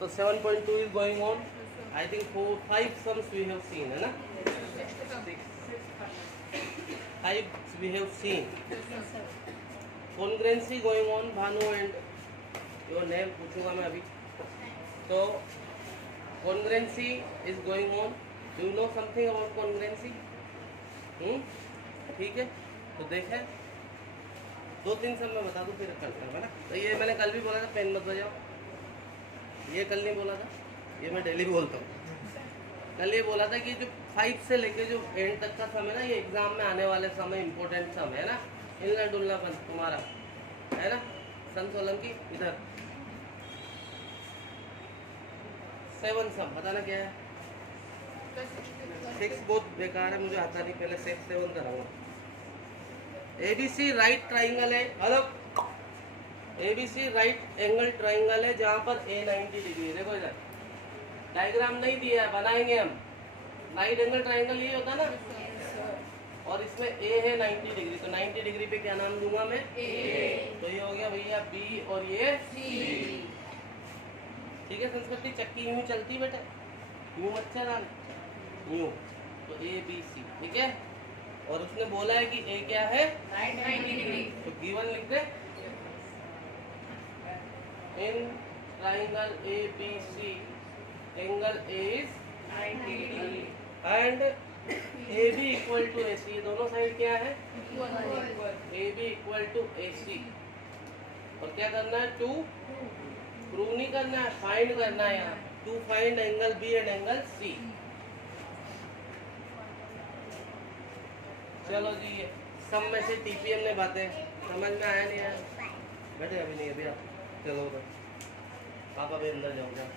तो 7.2 is going on. I think 5 sums we have seen, है ना? 5 we have seen. Congruency going on, Bhanu and your name पूछूंगा मैं अभी. तो congruency is going on. Do you know something about congruency? ठीक है, तो देखें 2-3 सब मैं बता दूं फिर करते हैं, है ना? तो ये मैंने कल भी बोला था, पेन मत बजाओ. ये कल नहीं बोला था, ये मैं डेली बोलता हूँ. कल ये बोला था कि जो 5 से लेके जो एंड तक का समय ना, ये एग्जाम में आने वाले समय इम्पोर्टेंट समय है ना. हिलना डुलनापन तुम्हारा है ना. सन सोलंकी इधर 7 सम बताना क्या है. 6 बहुत बेकार है, मुझे आता नहीं. पहले 6 7 कराऊंगा. ABC राइट ट्राइंगल है. अलग ABC राइट एंगल ट्राइंगल है जहाँ पर A 90 डिग्री है. देखो इधर डायग्राम नहीं दिया है, बनाएंगे हम. राइट एंगल ट्राइंगल ये होता है ना, और इसमें A है 90 डिग्री. तो 90 डिग्री पे क्या नाम दूंगा मैं? A. तो ये हो गया भैया B और ये C. ठीक है संस्कृति, चक्की यूं चलती बेटा, यूं मत चलाना, यूं. तो A B C ठीक है. और उसने बोला है कि A क्या है? 90 डिग्री. तो गिवन लिख दे. In triangle ABC angle A is 90 degree and AB equal to AC. ये दोनों साइड क्या है? AB equal to AC. और क्या करना है? टू प्रूव नहीं करना है, फाइंड करना है. यहाँ to find angle B and angle C. चलो जी, ये सब में से TPM ने बातें समझ में आया नहीं आया? बैठे अभी नहीं, अभी आप चलो उधर, पापा भी अंदर जाओ.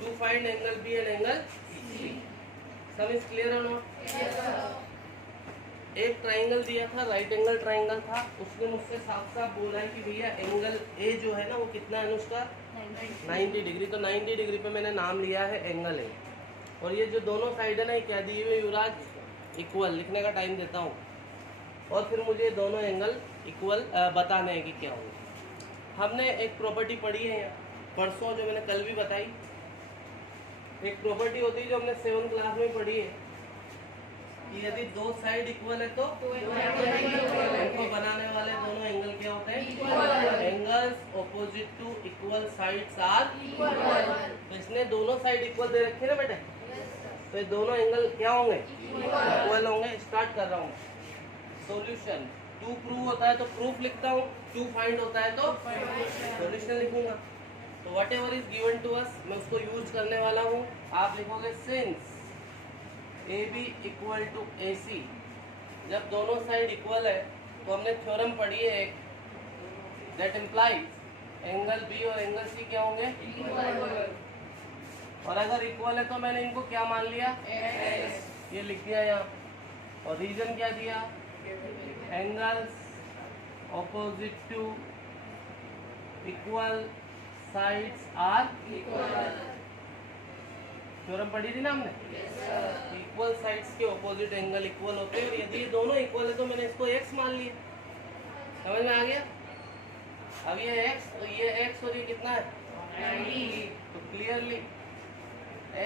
To find angle B and angle C. Sum is clear और नॉट? एक ट्राइंगल दिया था, राइट एंगल ट्राइंगल था. उसने मुझसे साफ साफ बोला है कि भैया एंगल A जो है ना वो कितना है उसका? 90 डिग्री. तो 90 डिग्री पे मैंने नाम लिया है एंगल A. और ये जो दोनों साइड है ना, ये क्या दिए हुए युवराज? इक्वल. लिखने का टाइम देता हूँ. और फिर मुझे दोनों एंगल इक्वल बताने हैं कि क्या होगा. हमने एक प्रॉपर्टी पढ़ी है यहाँ परसों, जो मैंने कल भी बताई. एक प्रॉपर्टी होती है जो हमने 7th क्लास में पढ़ी है कि यदि दो साइड इक्वल है तो इनको बनाने वाले दोनों एंगल क्या होते हैं? Angles opposite to equal sides are equal. तो इसने दोनों साइड इक्वल दे रखे ना बेटे, तो ये दोनों एंगल क्या होंगे? इक्वल होंगे. स्टार्ट कर रहा हूँ. सॉल्यूशन. टू प्रूव होता है तो प्रूफ लिखता हूँ, टू फाइंड होता है तो सॉल्यूशन लिखूंगा. तो whatever is given to us, मैं उसको यूज करने वाला हूँ. आप लिखोगे since AB equal to AC. जब दोनों साइड इक्वल है तो हमने थ्योरम पढ़ी है एक, दैट इम्प्लाइज एंगल B और एंगल C क्या होंगे? इक्वल. और अगर इक्वल है तो मैंने इनको क्या मान लिया? ये लिख दिया यहाँ. और रीजन क्या दिया? Angles opposite to equal sides are equal. Theorem पढ़ी थी ना हमने. इक्वल साइड्स के ऑपोजिट एंगल इक्वल होते हैं. और यदि ये दोनों इक्वल है तो मैंने इसको x मान लिया. समझ में आ गया? अब ये x, तो ये x और ये कितना है? 90. तो clearly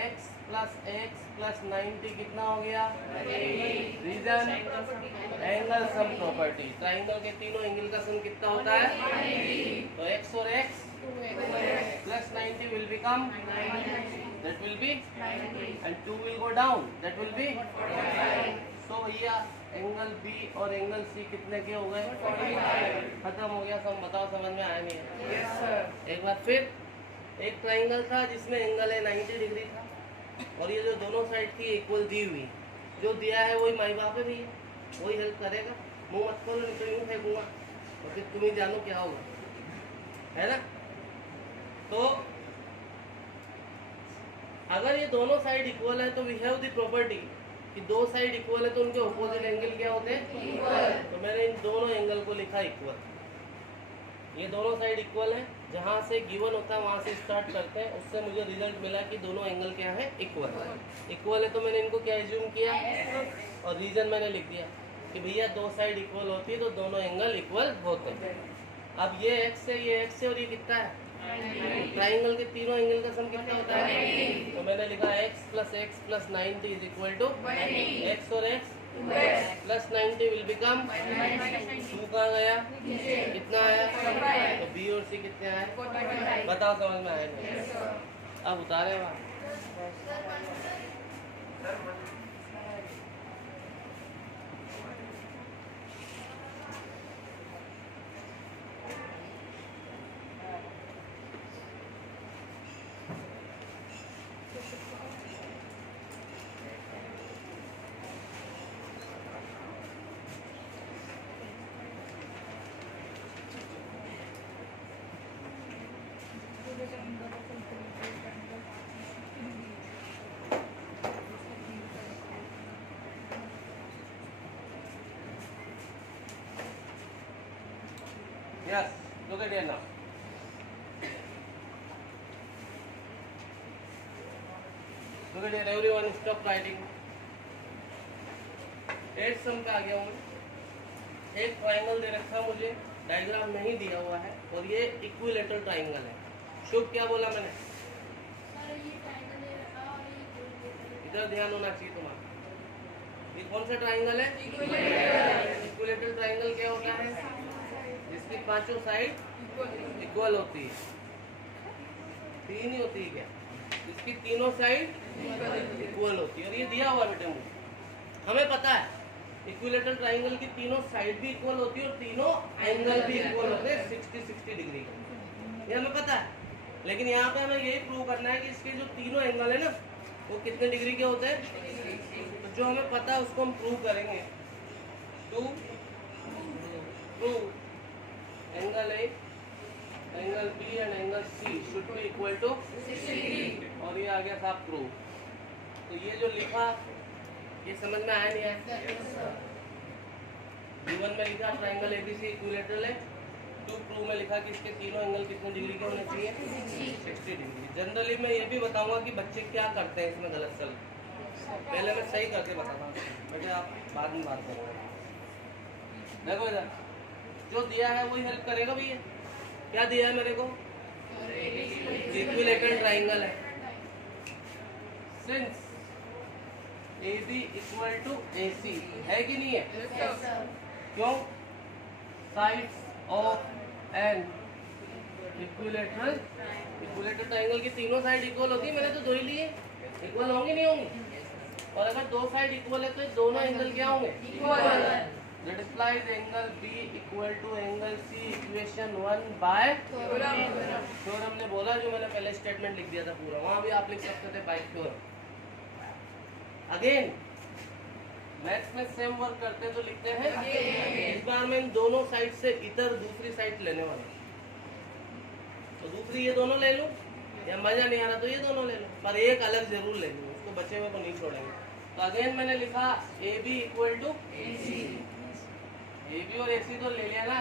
x plus x plus 90 कितना हो गया? Reason angle sum property. Triangle के तीनों एंगल का सम कितना होता है? तो x और x plus 90 will become, that will be, and 2 will go down, that will be. So भैया एंगल B और एंगल C कितने के हो गए? खत्म हो गया. सम बताओ, समझ में आया नहीं है? Yes, sir. एक बार फिर, एक ट्राइंगल था जिसमें एंगल है 90 डिग्री था, और ये जो दोनों साइड थी इक्वल दी हुई. जो दिया है वही माई बाप है भैया, वही हेल्प करेगा. मुंह मत खोलो, नहीं तो यूँ फेंकूंगा और फिर तुम ही जानो क्या होगा, है ना. तो अगर ये दोनों साइड इक्वल है तो वी हैव द प्रॉपर्टी कि दो साइड इक्वल है तो उनके ऑपोजिट एंगल क्या होते हैं? इक्वल. तो मैंने इन दोनों एंगल को लिखा इक्वल. ये दोनों साइड इक्वल है. जहाँ से गिवन होता है वहाँ से स्टार्ट करते हैं. उससे मुझे रिजल्ट मिला कि दोनों एंगल क्या है? इक्वल. इक्वल है तो मैंने इनको क्या एज्यूम किया? और रीजन मैंने लिख दिया कि भैया दो साइड इक्वल होती है तो दोनों एंगल इक्वल होते हैं. अब ये x है, ये x है, और ये कितना है? ट्राइंगल के तीनों एंगल का सम कितना होता है? तो मैंने लिखा x + 90 is equal to x और x प्लस 90 विल बिकम 2 कहाँ गया? कितना आया? तो बी और सी कितने आए? बताओ समझ में आया नहीं? अब उतारे वहाँ Yes, look at here now. Look at here, everyone stop writing. 8 सम पे आ गया हूँ मैं। एक ट्राइंगल दे रखा है मुझे, डायग्राम नहीं दिया हुआ है और ये इक्विलेटरल ट्राइंगल है। शुभ क्या बोला मैंने? इधर ध्यान होना चाहिए तुम्हारा। ये कौन सा ट्राइंगल है? इक्विलेटरल ट्राइंगल क्या होता है? जिसकी पांचों साइड इक्वल होती है। तीन ही होती है क्या? जिसकी तीनों साइड इक्वल होती है। और ये दिया हुआ बेटे मुझे, हमें पता है इक्विलेटरल ट्राइंगल की तीनों साइड भी इक्वल होती है और तीनों एंगल भी इक्वल होते हैं 60-60 डिग्री का। ये हमें पता है, लेकिन यहाँ पे हमें यही प्रूव करना है कि इसके जो तीनों एंगल है ना वो कितने डिग्री के होते हैं। तो जो हमें पता है उसको हम प्रूव करेंगे। To angle A, angle B and angle C should be equal to 60 और ये आ गया था प्रूव। तो ये जो लिखा ये समझ में आया नहीं आया? B1 में लिखा ट्राइंगल एबीसी इक्विलेटरल है। 2 प्रूव में लिखा कि इसके तीनों एंगल कितने डिग्री के होने चाहिए? 60 डिग्री। जनरली मैं ये भी बताऊंगा कि बच्चे क्या करते हैं इसमें गलत चल। पहले मैं सही करके बताता हूँ बेटे, आप बाद में बात करोगे। देखो इधर जो दिया है वही हेल्प करेगा भैया। क्या दिया है मेरे को? इक्विलेटरल ट्राइंगल है। Since AB equal to AC है कि नहीं है? क्यों? Sides of an equilateral triangle की तीनों साइड इक्वल होती है। मैंने तो दो ही लिए, इक्वल होंगी नहीं होंगी? और अगर दो साइड इक्वल है तो दोनों एंगल क्या होंगे? Equal. That implies angle B equal to angle C equation 1 by theorem ने बोला, जो मैंने पहले स्टेटमेंट लिख दिया था पूरा, वहां भी आप लिख सकते थे बाय थ्योरम। अगेन मैथ्स में सेम वर्क करते हैं तो लिखते हैं इस बार मैं इन दोनों साइड से इधर दूसरी साइड लेने वाला हूँ। तो दूसरी ये दोनों ले लूँ या मजा नहीं आ रहा तो ये दोनों ले लूँ, पर एक अलग जरूर ले लूँ, उसको बचे हुए को नहीं छोड़ेंगे। तो अगेन मैंने लिखा AB इक्वल टू AB और AC तो ले लिया ना।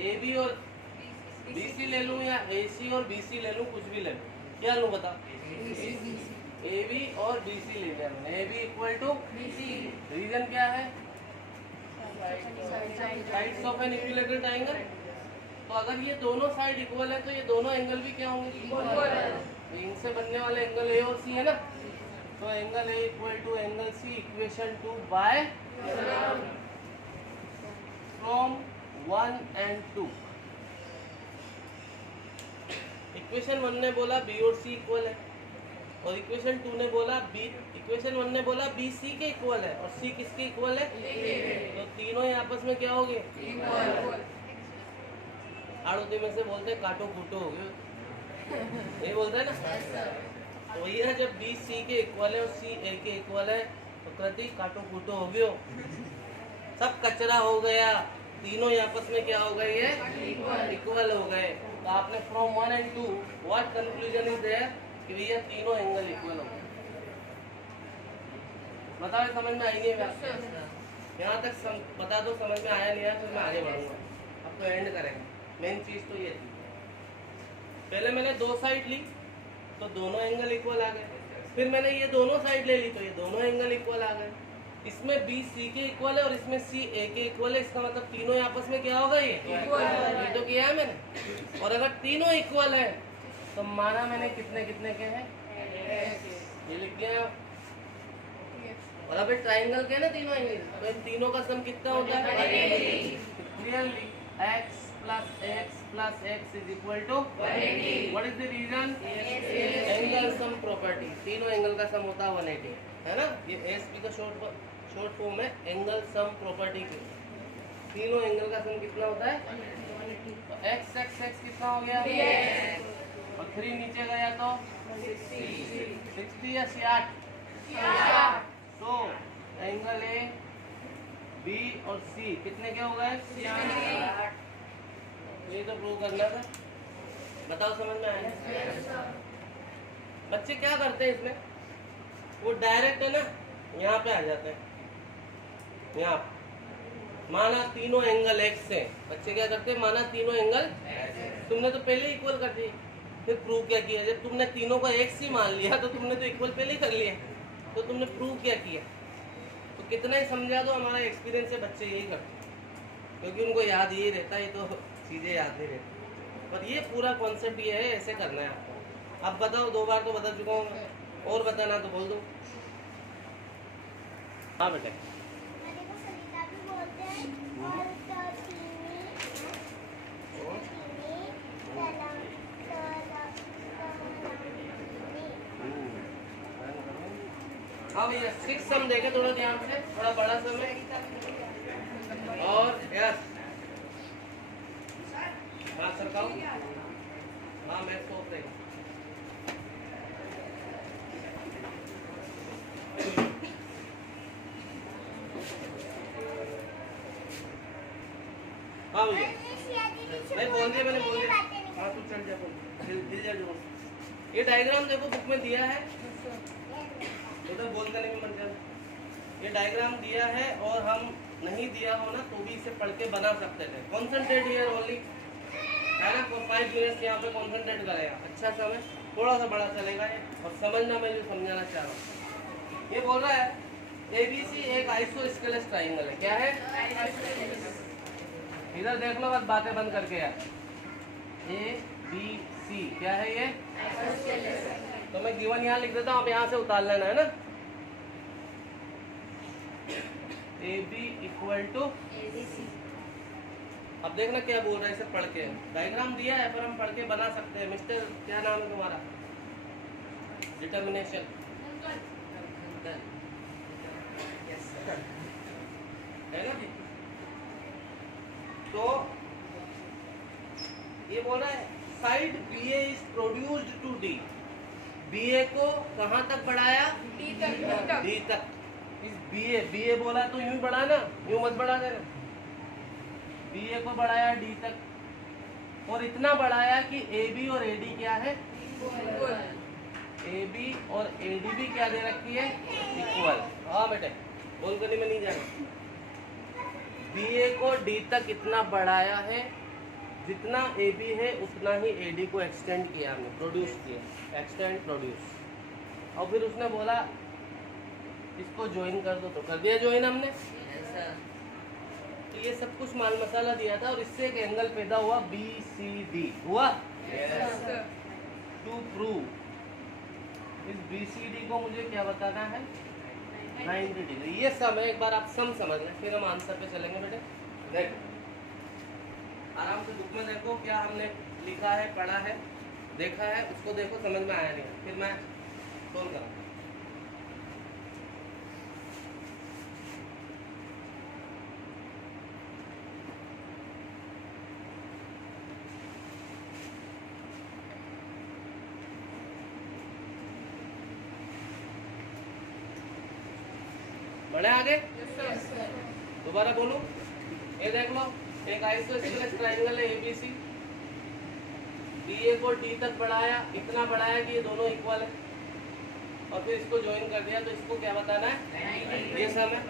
AB और BC ले लूँ या AC और BC ले लूँ, कुछ भी ले लूँ। क्या लूँ बता? AB और BC ले लिया मैंने। AB इक्वल टू रीजन क्या है? Sides of an equilateral triangle. तो अगर ये दोनों साइड इक्वल है तो ये दोनों एंगल भी क्या होंगे? इक्वल। तो इनसे बनने वाले एंगल A और C है ना, तो angle A equal to angle C equation 2 by from 1 and 2। Equation 1 ने बोला B और C इक्वल है और इक्वेशन 2 ने बोला इक्वेशन 1 ने बोला B C के इक्वल है और C किसके इक्वल है? तो तीनों ही आपस में क्या हो गए? इक्वल। आड़ोती में से बोलते काटो कूटो हो गए, यही बोलते हैं ना। तो वही है, जब B C के इक्वल है और C A के इक्वल है तो कृति काटो कूटो हो गयो, सब कचरा हो गया, तीनों ही आपस में क्या हो गए? इक्वल हो गए। तो आपने from 1 and 2 what conclusion is there कि भैया तीनों एंगल इक्वल हो गए। बताओ समझ में आई नहीं है? यहाँ तक बता दो समझ में आया नहीं आया, तो मैं आगे बढ़ूंगा। अब तो एंड करेंगे। मेन चीज तो ये थी, पहले मैंने दो साइड ली तो दोनों एंगल इक्वल आ गए, फिर मैंने ये दोनों साइड ले ली तो ये दोनों एंगल इक्वल आ गए। इसमें बी सी के इक्वल है और इसमें सी ए के इक्वल है, इसका मतलब तीनों आपस में क्या होगा, ये तो किया है मैंने। और अगर तीनों इक्वल है तो माना मैंने कितने कितने के हैं, ये लिख दिया। और अभी ट्राइंगल के ना तीनों एंगल, तो इन तीनों का सम कितना होता है, clearly x plus x is equal to 180। What is the reason? Angle sum property, तीनों एंगल का सम होता है 180, है ना। ये एसपी का शॉर्ट फॉर्म है एंगल सम प्रॉपर्टी के। तीनों एंगल का सम कितना होता है, तो x कितना हो गया, और 3 नीचे गया तो 60 या 68। तो एंगल ए बी और सी कितने के हो गए, ये तो प्रूव करना था। बताओ समझ में आया। बच्चे क्या करते हैं इसमें, वो डायरेक्ट है ना यहाँ पे आ जाते हैं। यहाँ माना तीनों एंगल एक्स है, बच्चे क्या करते हैं, माना तीनों एंगल, तुमने तो पहले इक्वल कर दिए, फिर प्रूव क्या किया, जब तुमने तीनों को एक्स ही मान लिया तो तुमने तो इक्वल पहले ही कर लिया, तो तुमने प्रूव क्या किया। तो कितना ही समझा दो, हमारा एक्सपीरियंस है बच्चे यही करते हैं, क्योंकि उनको याद यही रहता है, तो चीज़ें याद नहीं रहती। पर ये पूरा कॉन्सेप्ट ये है, ऐसे करना है आपको। अब बताओ, 2 बार तो बता चुका हूँ, और बताना तो बोल दो। हाँ बेटे, हाँ भैया 6 सम देखे थोड़ा ध्यान से, थोड़ा बड़ा सम है। और यस हाँ सरकाऊ, हाँ मैं सोच रही। हाँ भैया नहीं बोल दिया मैंने, बोल दिया। हाँ तू चल जा, हिल जा जो। ये डायग्राम देखो बुक में दिया है, तो बोल करने में मन कर। ये डायग्राम दिया है, और हम नहीं दिया हो ना तो भी इसे पढ़ के बना सकते थे। कॉन्सेंट्रेट हियर ओनली, है ना, 5 मिनट्स यहाँ पे कॉन्सेंट्रेट करेगा। अच्छा समय थोड़ा सा बड़ा चलेगा ये, और समझना मैं जो समझाना चाह रहा हूँ। ये बोल रहा है ABC एक आइसोस्केलेस ट्राइंगल है। क्या है, इधर देख लो बस बातें बंद करके यार। ABC क्या है ये, तो मैं गिवन यहाँ लिख देता हूँ, आप यहाँ से उतार लेना, है ना। AB इक्वल टू, अब देखना क्या बोल रहा है, इसे पढ़ के डायग्राम दिया है पर हम पढ़ के बना सकते हैं। मिस्टर क्या नाम है तुम्हारा, डिटर्मिनेशन है ना। तो ये बोल रहा है side BA is produced to D, BA को कहाँ तक बढ़ाया, D तक। इस BA बोला तो यूं बढ़ा ना, यूं मत बढ़ा देना। BA को बढ़ाया D तक, और इतना बढ़ाया कि AB और AD क्या है, AB और AD भी क्या दे रखी है, इक्वल। हाँ बेटे बोल करने में नहीं जाना। BA को D तक इतना बढ़ाया है, जितना AB है उतना ही AD को एक्सटेंड किया हमने, प्रोड्यूस किया, एक्सटेंड प्रोड्यूस। और फिर उसने बोला इसको ज्वाइन कर दो, तो कर दिया ज्वाइन हमने। तो ये सब कुछ माल मसाला दिया था, और इससे एक एंगल पैदा हुआ BCD हुआ। टू प्रूव इस BCD को मुझे क्या बताना है, 90 डिग्री। ये सब है, एक बार आप सम समझ लें, फिर हम आंसर पे चलेंगे बेटे। देखो आराम से बुक में देखो क्या हमने लिखा है, पढ़ा है, देखा है, उसको देखो, समझ में आया नहीं, फिर मैं सोल्व करूँगा। बढ़े आगे, दोबारा बोलूं। ये देख लो, एक आइसोस्केलेस ट्रायंगल है ABC, BA को D तक बढ़ाया, इतना बढ़ाया कि ये दोनों इक्वल है, और फिर इसको ज्वाइन कर दिया, तो इसको क्या बताना है, ये सम है।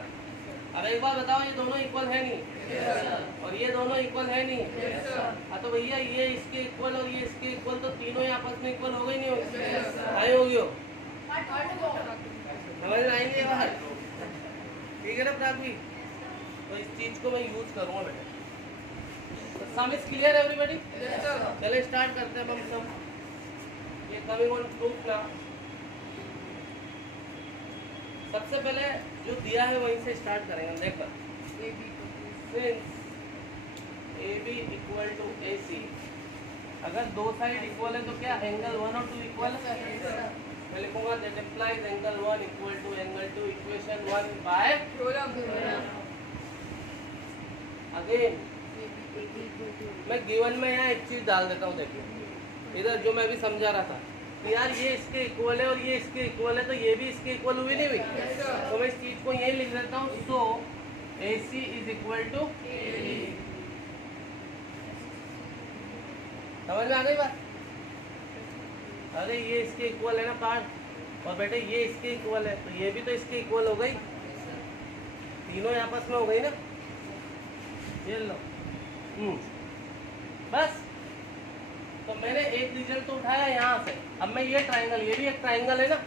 अब एक बार बताओ, ये दोनों इक्वल है नहीं, और ये दोनों इक्वल है नहीं। हाँ तो भैया ये इसके इक्वल और ये इसके इक्वल, तो तीनों ही आपस में इक्वल हो गई नहीं होगी, आई होगी हो, समझ में आएंगे बाहर। ठीक है ना प्राथमिक? तो इस चीज को मैं यूज करूंगा बेटा। तो सम इज क्लियर एवरीबॉडी? चले स्टार्ट करते हैं हम सम। ये कमिंग ऑन प्रूफ ना, सबसे पहले जो दिया है वहीं से स्टार्ट करेंगे। देखो since AB equal to AC, अगर दो साइड इक्वल है तो क्या एंगल 1 और 2 इक्वल है? मैं लिखूंगा that implies angle 1 equal to angle 2 equation 1 by again मैं गिवन में यहाँ एक चीज डाल देता हूँ। देखिए इधर जो मैं भी समझा रहा था कि यार ये इसके इक्वल है और ये इसके इक्वल है, तो ये भी इसके इक्वल हुई नहीं हुई? तो मैं इस चीज को यही लिख देता हूँ। सो AC इज इक्वल टू, समझ में आ गई बात? अरे ये इसके इक्वल है ना पार्ट, और बेटे ये इसके इक्वल है, तो ये भी तो इसके इक्वल हो गई, तीनों आपस में हो गई ना। ये लो बस। तो मैंने एक रिजल्ट तो उठाया यहाँ से। अब मैं ये ट्राइंगल, ये भी एक ट्राइंगल है ना,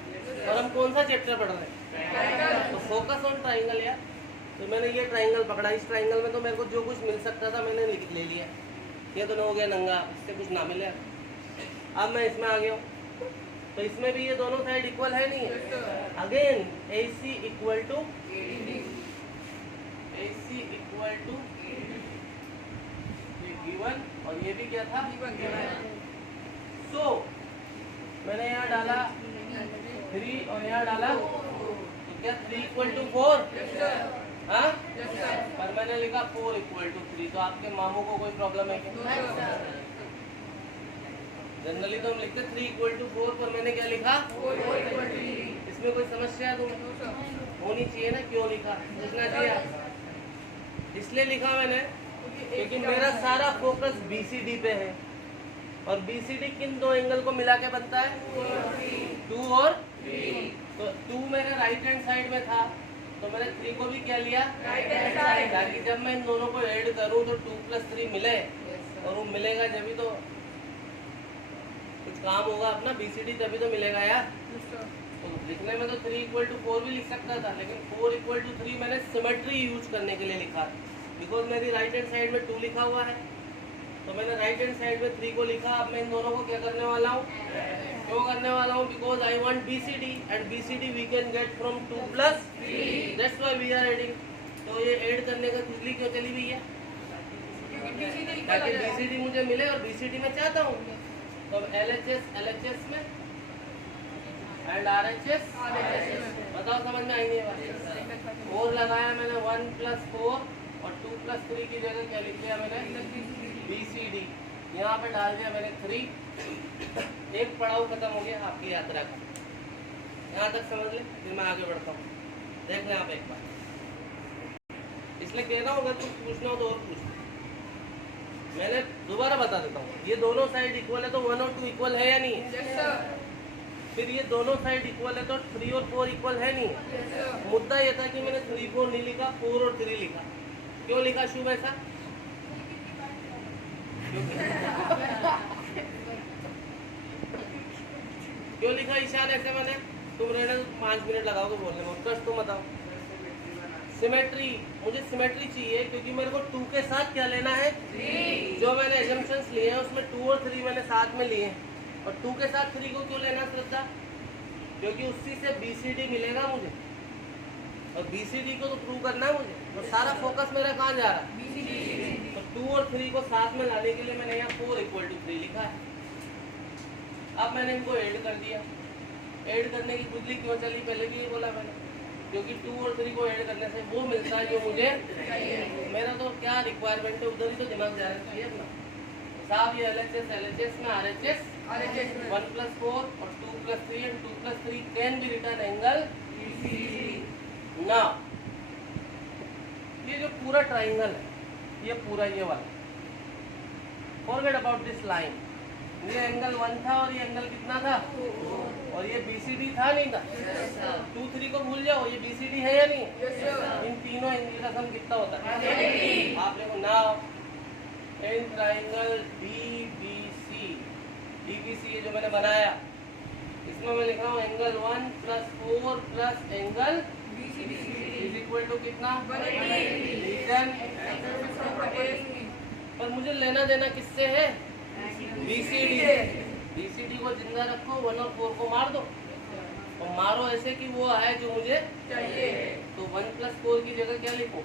और हम कौन सा चैप्टर पढ़ रहे हैं? तो फोकस ऑन ट्राइंगल यार। तो मैंने ये ट्राइंगल पकड़ा, इस ट्राइंगल में तो मेरे को जो कुछ मिल सकता था मैंने ले लिया। ये तो न हो गया नंगा, इससे कुछ ना मिले। अब मैं इसमें आ गया हूँ, तो इसमें भी ये दोनों साइड इक्वल है नहीं है? Again AC equal to AC equal to given, और ये भी क्या था? सो मैंने यहाँ डाला 3 और यहाँ डाला, तो क्या 3 इक्वल टू 4? हाँ, पर मैंने लिखा 4 इक्वल टू 3। तो आपके मामू को कोई प्रॉब्लम है क्या? जनरली तो हम लिखते 3 इक्वल टू 4, पर मैंने क्या लिखा? 4 इक्वल टू 3। इसमें कोई समस्या है तुम्हें? होनी चाहिए ना, क्यों लिखा? पूछना चाहिए। इसलिए लिखा मैंने क्योंकि मेरा सारा फोकस BCD पे है, और BCD किन दो एंगल को मिला के बनता है? 2 और 3। तो 2 मेरे राइट हैंड साइड में था, तो मैंने 3 को भी क्या लिया? Right hand side. ताकि जब मैं इन दोनों को ऐड करूं तो 2 + 3 मिले, और वो मिलेगा जब भी तो कुछ काम होगा अपना। BCD तभी तो मिलेगा यार। तो लिखने में तो 3 इक्वल टू 4 भी लिख सकता था, लेकिन 4 इक्वल टू 3 मैंने सिमेट्री यूज करने के लिए लिखा, बिकॉज मेरी राइट हैंड साइड में 2 लिखा हुआ है, तो मैंने राइट हैंड साइड में 3 को लिखा। अब मैं इन दोनों को क्या करने वाला हूँ? क्यों करने वाला हूँ? Because I want BCD, and BCD we can get from 2 + 3, that's why we are adding. तो ये ऐड करने का खुजली क्यों चली हुई है? ताकि BCD मुझे मिले, और BCD में चाहता हूँ। तो LHS में एंड RHS, बताओ समझ में आई नहीं बात? और लगाया मैंने 1 + 4, और 2 + 3 की जगह क्या लिख दिया मैंने? BCD। यहाँ पे डाल दिया मैंने 3। एक पड़ाव खत्म हो गया आपकी यात्रा का। यहाँ तक समझ ले, फिर मैं आगे बढ़ता हूँ। देख लें आप एक बार, इसलिए कह रहा हूँ अगर कुछ पूछना हो तो और पूछ। मैंने दोबारा बता देता हूँ, ये दोनों साइड इक्वल है तो 1 और 2 इक्वल है या नहीं है? फिर ये दोनों साइड इक्वल है तो 3 और 4 इक्वल है नहीं है? मुद्दा ये था कि मैंने 3 4 नहीं लिखा, 4 और 3 लिखा। क्यों लिखा शुभ ऐसा? क्यों लिखा ईशान ऐसे? मैंने तुम रहने 5 मिनट लगाओगे बोलने में, उत्कर्ष तुम बताओ। सिमेट्री, मुझे सिमेट्री चाहिए क्योंकि मेरे को 2 के साथ क्या लेना है? 3। जो मैंने एजम्पशंस लिए हैं उसमें 2 और 3 मैंने साथ में लिए, और 2 के साथ 3 को क्यों लेना श्रद्धा? क्योंकि उसी से BCD मिलेगा मुझे, और BCD को तो प्रूव करना है मुझे, और सारा फोकस मेरा कहाँ जा रहा है? BCD। तो 2 और 3 को साथ में लाने के लिए मैंने यहाँ 4 इक्वल टू 3 लिखा है। अब मैंने इनको ऐड कर दिया। ऐड करने की खुजली क्यों चली? पहले भी ये बोला मैंने, क्योंकि 2 और 3 को ऐड करने से वो मिलता है जो मुझे मेरा तो क्या रिक्वायरमेंट है, उधर ही तो दिमाग जा रहा है अपना। साहब ये LHS में RHS 1 + 4 और 2 + 3 and 2 + 3 can be written angle BCD। Now ये जो पूरा ट्राइंगल है, ये पूरा ये वाला, फॉरगेट अबाउट दिस लाइन। ये एंगल 1 था और ये एंगल कितना था? और ये BCD था नहीं था? 2 3 को भूल जाओ, ये BCD है या नहीं? इन तीनों एंगल का सम कितना होता है? आप देखो नाउ इन ट्राइंगल DBC ये जो मैंने बनाया, इसमें मैं लिख रहा हूँ angle 1 + 4 + angle BCD equal to कितना, रीजन। पर मुझे लेना देना किससे है, BCD। BCD को जिंदा रखो, 1 और 4 को मार दो, और मारो ऐसे कि वो आए जो मुझे चाहिए। तो 1 + 4 की जगह क्या लिखो,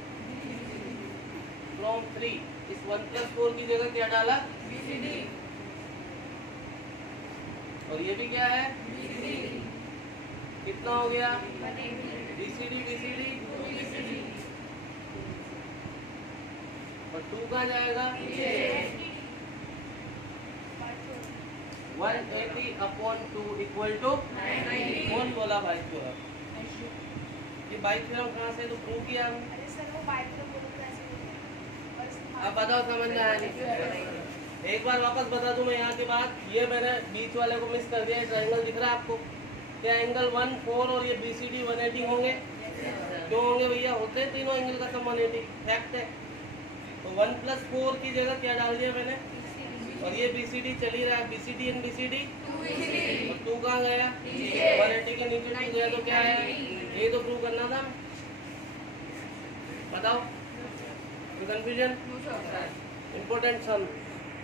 फ्रॉम 3। इस 1 + 4 की जगह क्या डाला, BCD। और ये भी क्या है, BCD। कितना हो गया, BCD BCD। और 2 कहाँ जाएगा, 180/2 इक्वल टू, कौन बोला बाई थ्योरम, ये बाई थ्योरम कहाँ से तो प्रूव किया हमने। अब बताओ समझ में आया नहीं। एक बार वापस बता दूं मैं यहाँ के बाद, ये मैंने बीच वाले को मिस कर दिया। ट्रायंगल दिख रहा है आपको, क्या एंगल 1, 4 और ये BCD 180 होंगे, क्यों होंगे भैया, होते हैं तीनों एंगल का सम 180, फैक्ट है। तो 1 + 4 की जगह क्या डाल दिया मैंने, और ये BCD चल ही रहा है, BCD एंड BCD, और 2 कहाँ गया, 180 के नीचे 2 गया, तो क्या है, ये तो प्रूव करना था। बताओ, कंफ्यूजन, इम्पोर्टेंट सम।